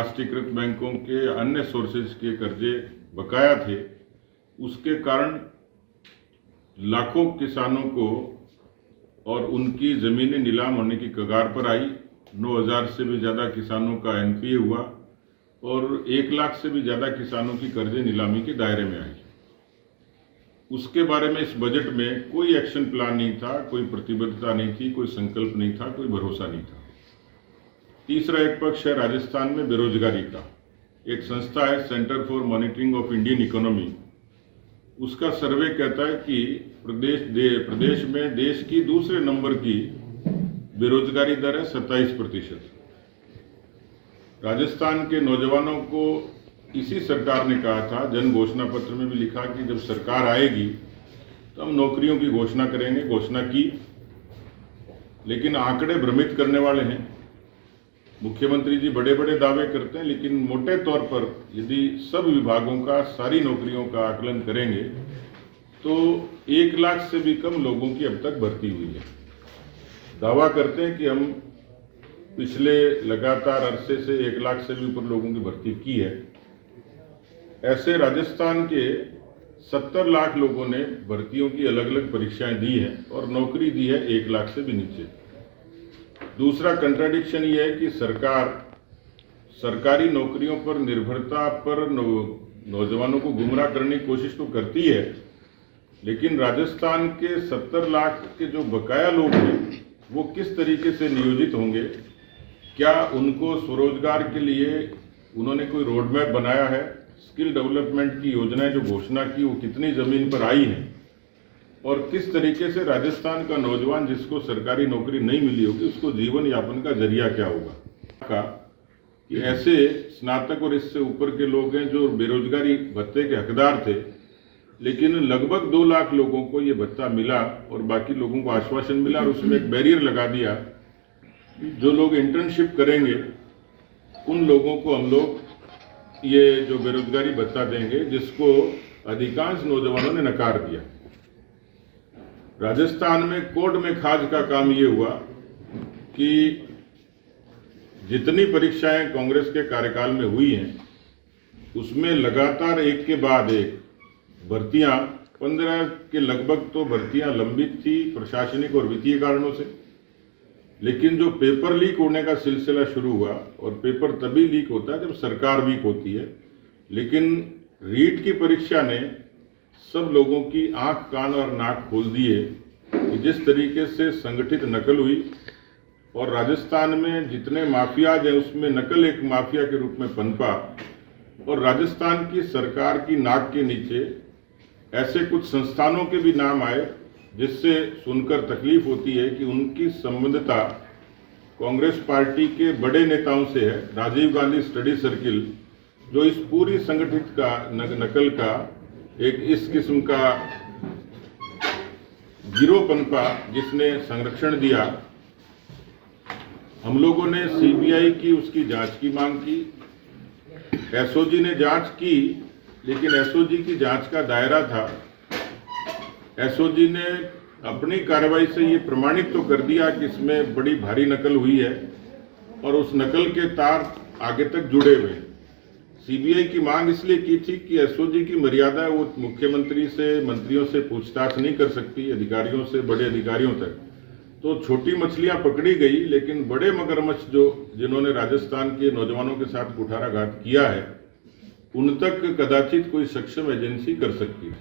राष्ट्रीयकृत बैंकों के अन्य सोर्सेज के कर्जे बकाया थे, उसके कारण लाखों किसानों को और उनकी ज़मीनें नीलाम होने की कगार पर आई। 9,000 से भी ज़्यादा किसानों का एनपीए हुआ और 1 लाख से भी ज़्यादा किसानों की कर्जे नीलामी के दायरे में आई। उसके बारे में इस बजट में कोई एक्शन प्लान नहीं था, कोई प्रतिबद्धता नहीं थी, कोई संकल्प नहीं था, कोई भरोसा नहीं था। तीसरा एक पक्ष है राजस्थान में बेरोजगारी का। एक संस्था है centre for monitoring of Indian economy, उसका सर्वे कहता है कि प्रदेश में देश की दूसरे नंबर की बेरोजगारी दर है 27%। राजस्थान के नौजवानों को इसी सरकार ने कहा था, जन घोषणा पत्र में भी लिखा कि जब सरकार आएगी तो हम नौकरियों की घोषणा करेंगे। घोषणा की, लेकिन आंकड़े भ्रमित करने वाले हैं। मुख्यमंत्री जी बड़े बड़े दावे करते हैं, लेकिन मोटे तौर पर यदि सब विभागों का, सारी नौकरियों का आकलन करेंगे तो 1 लाख से भी कम लोगों की अब तक भर्ती हुई है। दावा करते हैं कि हम पिछले लगातार अरसे से 1 लाख से भी ऊपर लोगों की भर्ती की है। ऐसे राजस्थान के 70 लाख लोगों ने भर्तियों की अलग अलग परीक्षाएं दी हैं और नौकरी दी है 1 लाख से भी नीचे। दूसरा कंट्राडिक्शन ये है कि सरकार सरकारी नौकरियों पर निर्भरता पर नौजवानों को गुमराह करने की कोशिश तो करती है, लेकिन राजस्थान के 70 लाख के जो बकाया लोग हैं वो किस तरीके से नियोजित होंगे? क्या उनको स्वरोजगार के लिए उन्होंने कोई रोड मैप बनाया है? स्किल डेवलपमेंट की योजनाएं जो घोषणा की वो कितनी ज़मीन पर आई हैं? और किस तरीके से राजस्थान का नौजवान जिसको सरकारी नौकरी नहीं मिली होगी उसको जीवन यापन का जरिया क्या होगा? कि ऐसे स्नातक और इससे ऊपर के लोग हैं जो बेरोजगारी भत्ते के हकदार थे, लेकिन लगभग 2 लाख लोगों को ये भत्ता मिला और बाकी लोगों को आश्वासन मिला और उसमें एक बैरियर लगा दिया। जो लोग इंटर्नशिप करेंगे उन लोगों को हम लोग ये जो बेरोजगारी भत्ता देंगे, जिसको अधिकांश नौजवानों ने नकार दिया। राजस्थान में कोर्ट में खाज का काम ये हुआ कि जितनी परीक्षाएं कांग्रेस के कार्यकाल में हुई हैं उसमें लगातार एक के बाद एक भर्तियां, 15 के लगभग तो भर्तियां लंबित थी प्रशासनिक और वित्तीय कारणों से। लेकिन जो पेपर लीक होने का सिलसिला शुरू हुआ, और पेपर तभी लीक होता है जब सरकार वीक होती है, लेकिन रीट की परीक्षा ने सब लोगों की आंख, कान और नाक खोल दिए कि जिस तरीके से संगठित नकल हुई और राजस्थान में जितने माफियाज हैं उसमें नकल एक माफिया के रूप में पनपा। और राजस्थान की सरकार की नाक के नीचे ऐसे कुछ संस्थानों के भी नाम आए जिससे सुनकर तकलीफ होती है कि उनकी संबंधता कांग्रेस पार्टी के बड़े नेताओं से है। राजीव गांधी स्टडी सर्किल जो इस पूरी संगठित का नकल का एक इस किस्म का गिरोह पनपा, जिसने संरक्षण दिया। हम लोगों ने सीबीआई की उसकी जांच की मांग की, एसओजी ने जांच की, लेकिन एसओजी की जांच का दायरा था, एसओजी ने अपनी कार्रवाई से ये प्रमाणित तो कर दिया कि इसमें बड़ी भारी नकल हुई है और उस नकल के तार आगे तक जुड़े हुए। सीबीआई की मांग इसलिए की थी कि एसओजी की मर्यादा है, वो मुख्यमंत्री से, मंत्रियों से पूछताछ नहीं कर सकती, अधिकारियों से बड़े अधिकारियों तक। तो छोटी मछलियां पकड़ी गई, लेकिन बड़े मगरमच्छ जिन्होंने राजस्थान के नौजवानों के साथ कुठाराघात किया है, उन तक कदाचित कोई सक्षम एजेंसी कर सकती है।